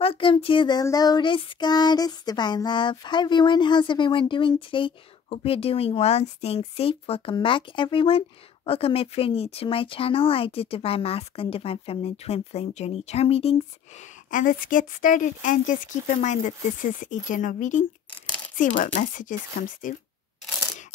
Welcome to the Lotus Goddess Divine Love. Hi everyone, how's everyone doing today? Hope you're doing well and staying safe. Welcome back everyone. Welcome if you're new to my channel. I do Divine Masculine, Divine Feminine, Twin Flame Journey Charm readings. And let's get started, and just keep in mind that this is a general reading. See what messages comes through.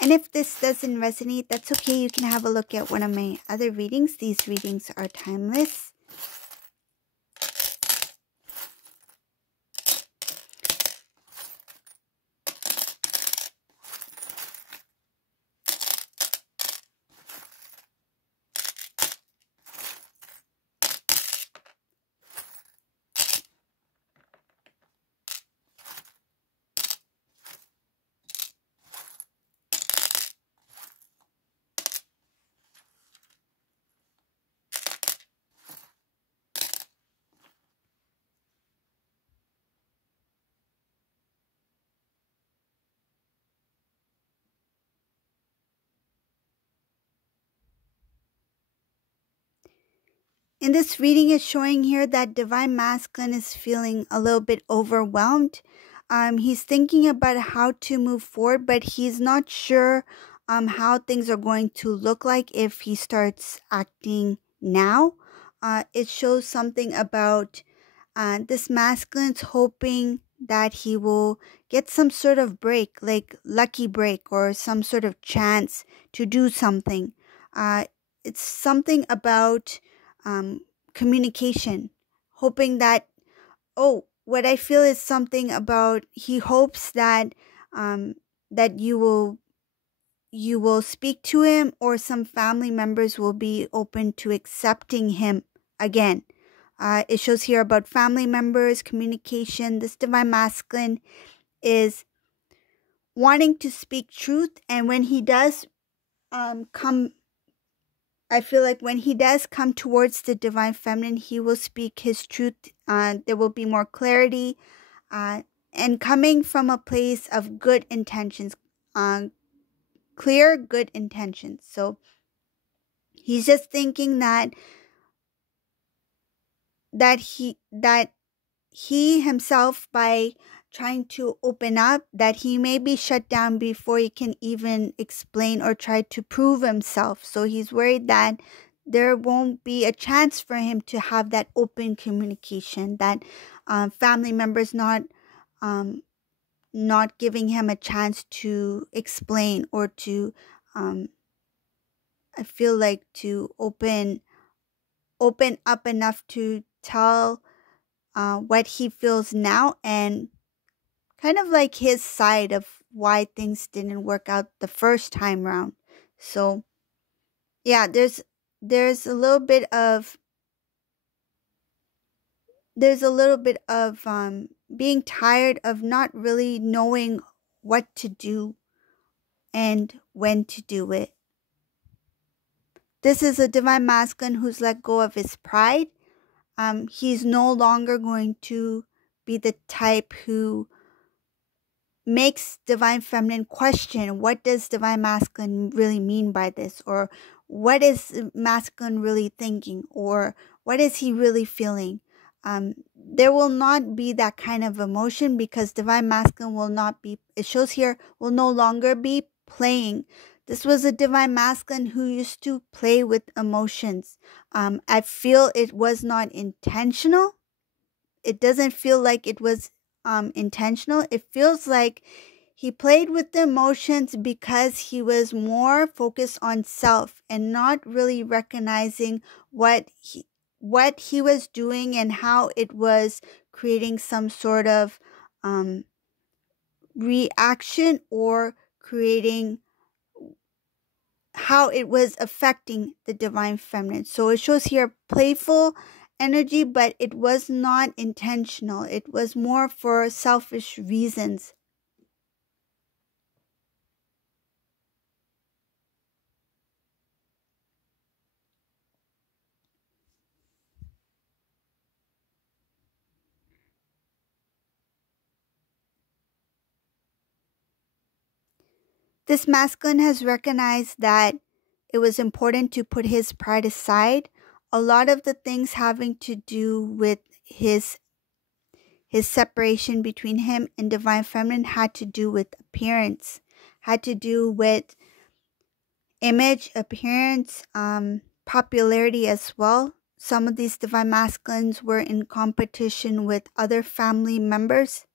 And if this doesn't resonate, that's okay. You can have a look at one of my other readings. These readings are timeless. In this reading, it's showing here that Divine Masculine is feeling a little bit overwhelmed. He's thinking about how to move forward, but he's not sure how things are going to look like if he starts acting now. It shows something about this masculine's hoping that he will get some sort of break, like lucky break or some sort of chance to do something. It's something about communication, hoping that, what I feel is something about, he hopes that that you will speak to him, or some family members will be open to accepting him again. It shows here about family members, communication. This Divine Masculine is wanting to speak truth, and when he does I feel like when he does come towards the Divine Feminine, he will speak his truth. There will be more clarity, and coming from a place of good intentions, clear, good intentions. So he's just thinking that he himself, by trying to open up, that he may be shut down before he can even explain or try to prove himself. So he's worried that there won't be a chance for him to have that open communication, that family members not giving him a chance to explain, or to I feel like to open up enough to tell what he feels now, and kind of like his side of why things didn't work out the first time around. So yeah, there's a little bit of being tired of not really knowing what to do and when to do it. This is a Divine Masculine who's let go of his pride. He's no longer going to be the type who makes Divine Feminine question, what does Divine Masculine really mean by this? Or what is Masculine really thinking? Or what is he really feeling? There will not be that kind of emotion, because Divine Masculine will not be, it shows here, will no longer be playing. This was a Divine Masculine who used to play with emotions. I feel it was not intentional. It doesn't feel like it was intentional. It feels like he played with the emotions because he was more focused on self and not really recognizing what he was doing, and how it was creating some sort of reaction, or creating how it was affecting the Divine Feminine. So it shows here playful energy, but it was not intentional. It was more for selfish reasons. This masculine has recognized that it was important to put his pride aside. A lot of the things having to do with his his separation between him and divine feminine had to do with appearance, had to do with image, appearance, popularity as well. Some of these divine masculines were in competition with other family members,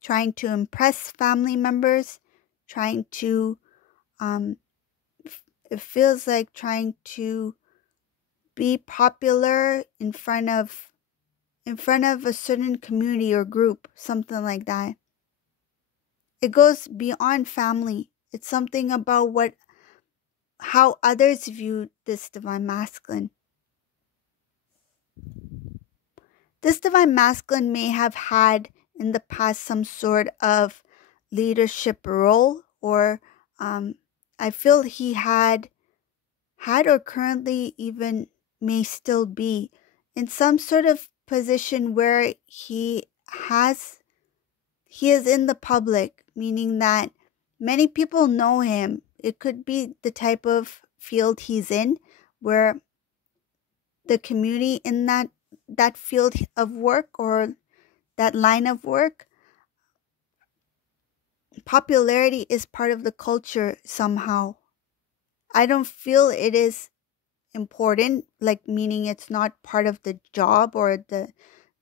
trying to impress family members, trying to, it feels like trying to be popular in front of a certain community or group, something like that. It goes beyond family. It's something about how others view this divine masculine. This divine masculine may have had in the past some sort of leadership role, or I feel he had or currently even may still be in some sort of position where he is in the public, meaning that many people know him. It could be the type of field he's in where the community in that field of work or that line of work, popularity is part of the culture somehow. I don't feel it is important, like meaning it's not part of the job or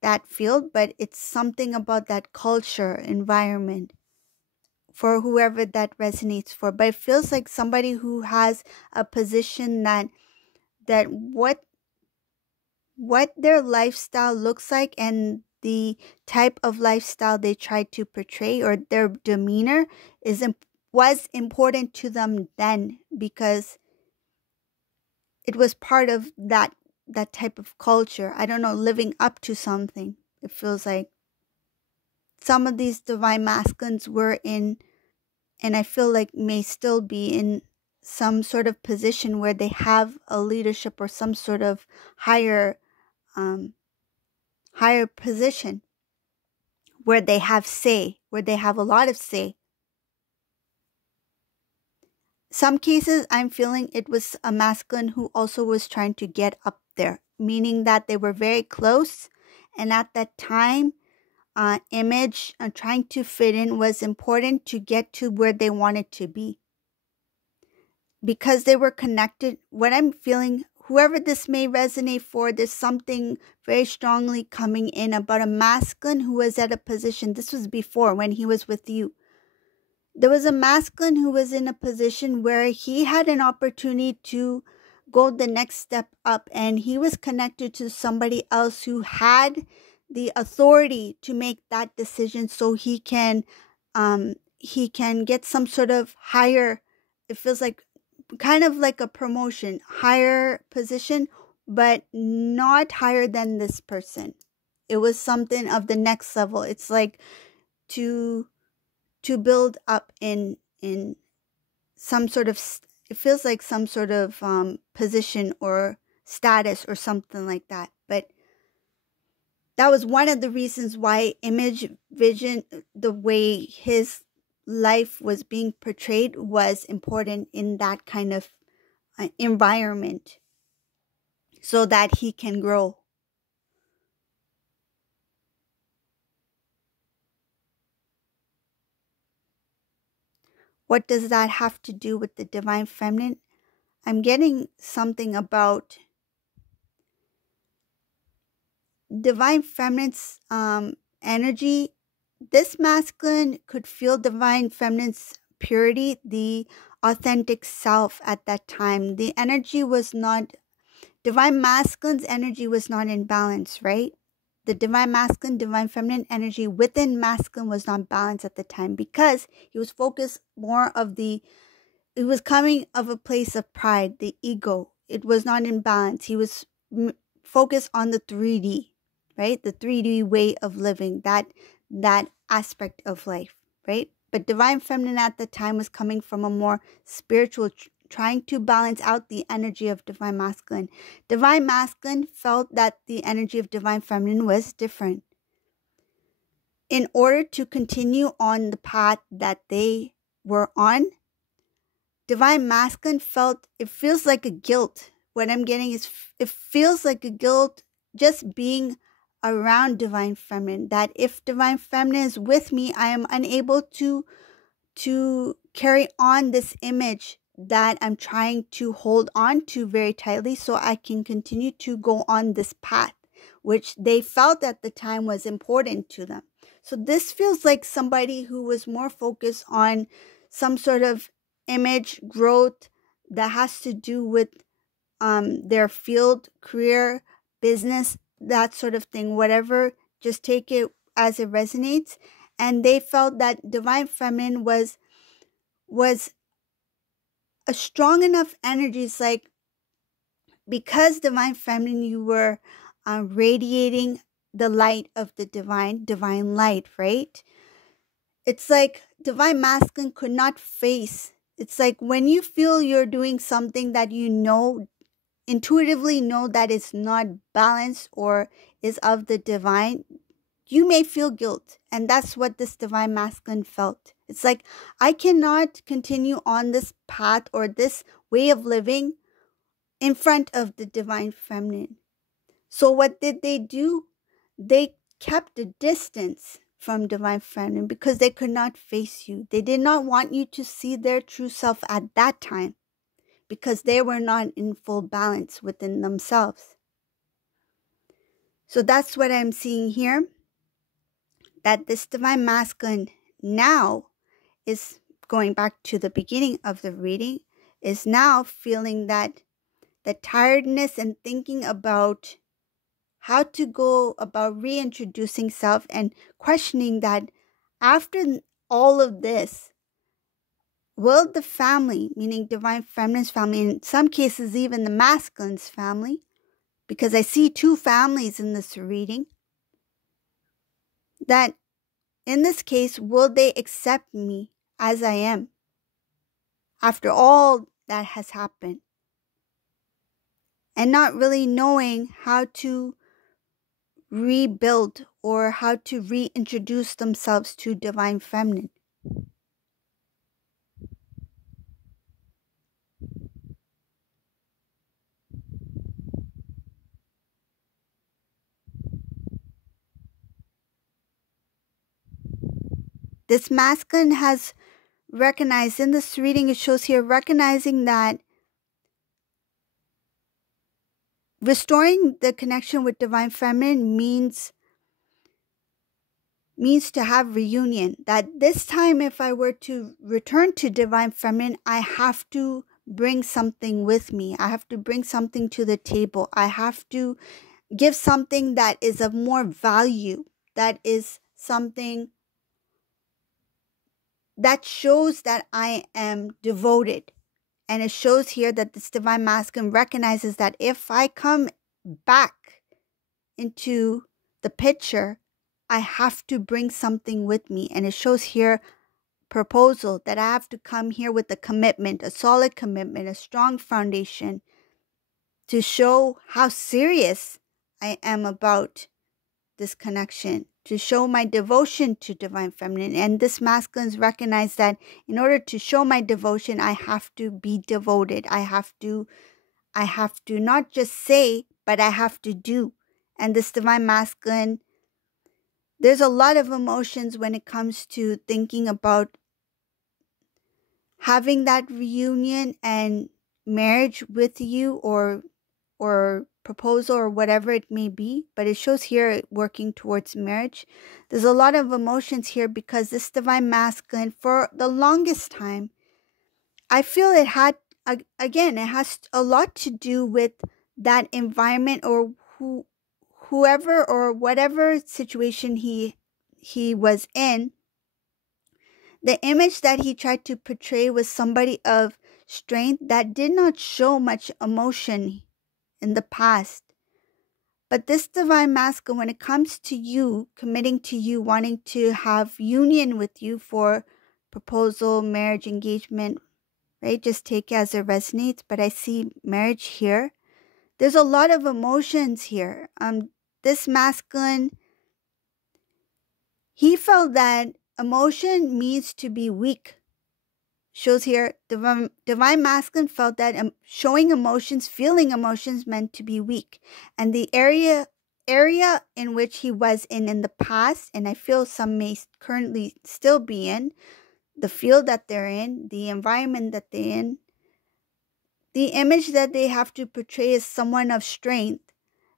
that field, but it's something about that culture environment for whoever that resonates for. But it feels like somebody who has a position that what their lifestyle looks like and the type of lifestyle they try to portray or their demeanor was important to them then, because it was part of that type of culture. I don't know, living up to something. It feels like some of these divine masculines were in, and I feel like may still be in, some sort of position where they have a leadership or some sort of higher position where they have say, where they have a lot of say. Some cases I'm feeling it was a masculine who also was trying to get up there, meaning that they were very close, and at that time image and trying to fit in was important to get to where they wanted to be. Because they were connected, what I'm feeling, whoever this may resonate for, there's something very strongly coming in about a masculine who was at a position. This was before, when he was with you. There was a masculine who was in a position where he had an opportunity to go the next step up, and he was connected to somebody else who had the authority to make that decision, so he can get some sort of higher, it feels like kind of like a promotion, higher position, but not higher than this person. It was something of the next level. It's like to build up in some sort of, it feels like some sort of position or status or something like that. But that was one of the reasons why image vision, the way his life was being portrayed, was important in that kind of environment so that he can grow. What does that have to do with the divine feminine? I'm getting something about divine feminine's energy. This masculine could feel divine feminine's purity, the authentic self at that time. The energy was not, divine masculine's energy was not in balance, right? The divine masculine, divine feminine energy within masculine was not balanced at the time, because he was focused more of it was coming of a place of pride, the ego. It was not in balance. He was focused on the 3D, right? The 3D way of living, that aspect of life, right? But divine feminine at the time was coming from a more spiritual, trying to balance out the energy of divine masculine. Divine masculine felt that the energy of divine feminine was different. In order to continue on the path that they were on, divine masculine felt, it feels like a guilt. What I'm getting is, it feels like a guilt just being around divine feminine, that if divine feminine is with me, I am unable to carry on this image that I'm trying to hold on to very tightly so I can continue to go on this path, which they felt at the time was important to them. So this feels like somebody who was more focused on some sort of image growth that has to do with their field, career, business, that sort of thing, whatever, just take it as it resonates. And they felt that divine feminine was a strong enough energy. It's like, because divine feminine, you were radiating the light of the divine light, right? It's like divine masculine could not face. It's like when you feel you're doing something that you know, intuitively know that it's not balanced or is of the divine, you may feel guilt. And that's what this divine masculine felt. It's like, I cannot continue on this path or this way of living in front of the divine feminine. So what did they do? They kept a distance from divine feminine because they could not face you. They did not want you to see their true self at that time because they were not in full balance within themselves. So that's what I'm seeing here, that this divine masculine now is, going back to the beginning of the reading, is now feeling that the tiredness and thinking about how to go about reintroducing self and questioning that after all of this, will the family, meaning divine feminine's family, in some cases even the masculine's family, because I see two families in this reading, that in this case, will they accept me as I am after all that has happened? And not really knowing how to rebuild or how to reintroduce themselves to divine feminine. This masculine has recognized, in this reading it shows here, recognizing that restoring the connection with divine feminine means to have reunion. That this time, if I were to return to divine feminine, I have to bring something with me. I have to bring something to the table. I have to give something that is of more value, that is something that shows that I am devoted. And it shows here that this divine masculine recognizes that if I come back into the picture, I have to bring something with me. And it shows here proposal, that I have to come here with a commitment, a solid commitment, a strong foundation to show how serious I am about this connection, to show my devotion to divine feminine. And this masculines recognize that in order to show my devotion, I have to be devoted. I have to not just say, but I have to do. And this divine masculine, there's a lot of emotions when it comes to thinking about having that reunion and marriage with you, or proposal, or whatever it may be, but it shows here working towards marriage. There's a lot of emotions here because this divine masculine, for the longest time, I feel it had, again, it has a lot to do with that environment, or whoever or whatever situation he was in. The image that he tried to portray was somebody of strength that did not show much emotion in the past. But this divine masculine, when it comes to you, committing to you, wanting to have union with you for proposal, marriage, engagement, right? Just take it as it resonates. But I see marriage here. There's a lot of emotions here. This masculine, he felt that emotion means to be weak. Shows here, divine masculine felt that showing emotions, feeling emotions meant to be weak. And the area area in which he was in the past, and I feel some may currently still be in, the field that they're in, the environment that they're in, the image that they have to portray is someone of strength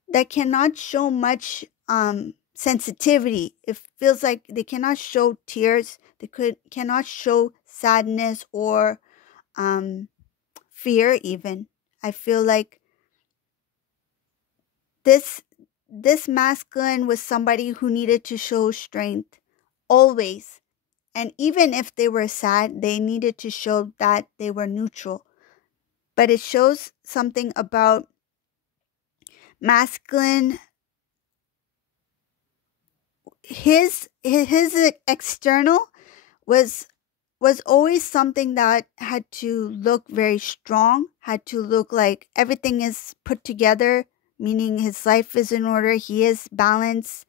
that cannot show much sensitivity. It feels like they cannot show tears. They cannot show sadness or fear even. I feel like this masculine was somebody who needed to show strength always. And even if they were sad, they needed to show that they were neutral. But it shows something about masculine. His external was always something that had to look very strong, had to look like everything is put together, meaning his life is in order, he is balanced,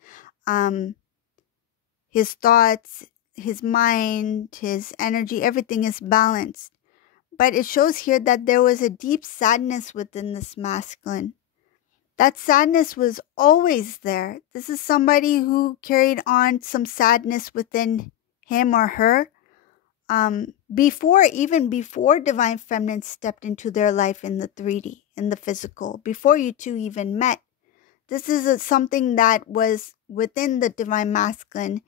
his thoughts, his mind, his energy, everything is balanced. But it shows here that there was a deep sadness within this masculine. That sadness was always there. This is somebody who carried on some sadness within him or her even before Divine Feminine stepped into their life in the 3D, in the physical, before you two even met. This is something that was within the Divine Masculine,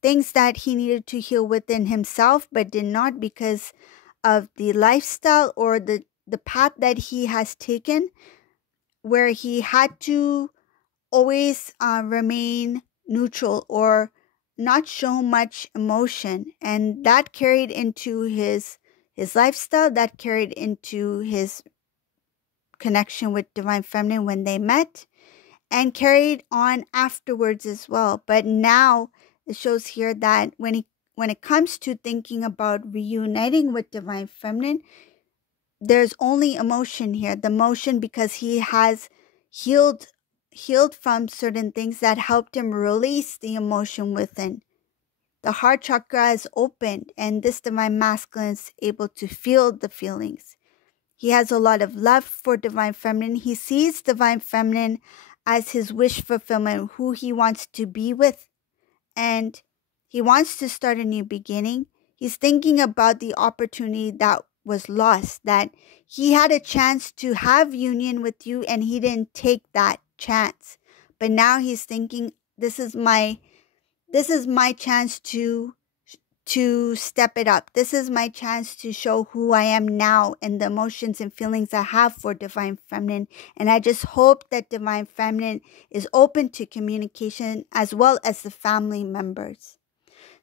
things that he needed to heal within himself, but did not because of the lifestyle or the path that he has taken, where he had to always remain neutral or not show much emotion. And that carried into his lifestyle, that carried into his connection with Divine Feminine when they met, and carried on afterwards as well. But now it shows here that when it comes to thinking about reuniting with Divine Feminine, there's only emotion here. The emotion because he has healed from certain things that helped him release the emotion within. The heart chakra is opened, and this Divine Masculine is able to feel the feelings. He has a lot of love for Divine Feminine. He sees Divine Feminine as his wish fulfillment, who he wants to be with, and he wants to start a new beginning. He's thinking about the opportunity that was lost, that he had a chance to have union with you and he didn't take that chance. But now he's thinking, this is my chance to step it up. This is my chance to show who I am now and the emotions and feelings I have for Divine Feminine. And I just hope that Divine Feminine is open to communication as well as the family members.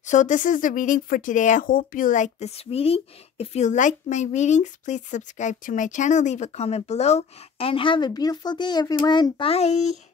So this is the reading for today. I hope you like this reading. If you like my readings, please subscribe to my channel, leave a comment below, and have a beautiful day, everyone. Bye.